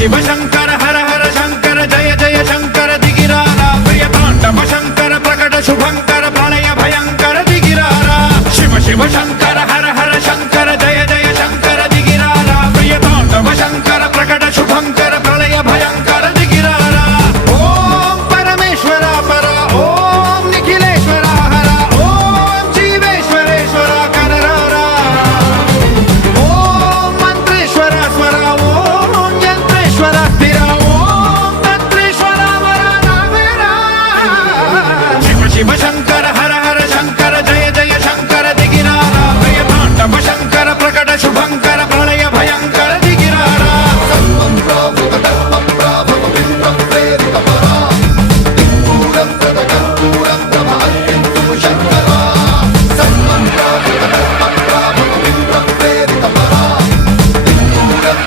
शिव शंकर हर हर शंकर जय जय शंकर दिगिरारा प्रिय तांडव शंकर प्रकट शुभंकर प्रलय भयंकर दिगिरारा शिव शिव शंकर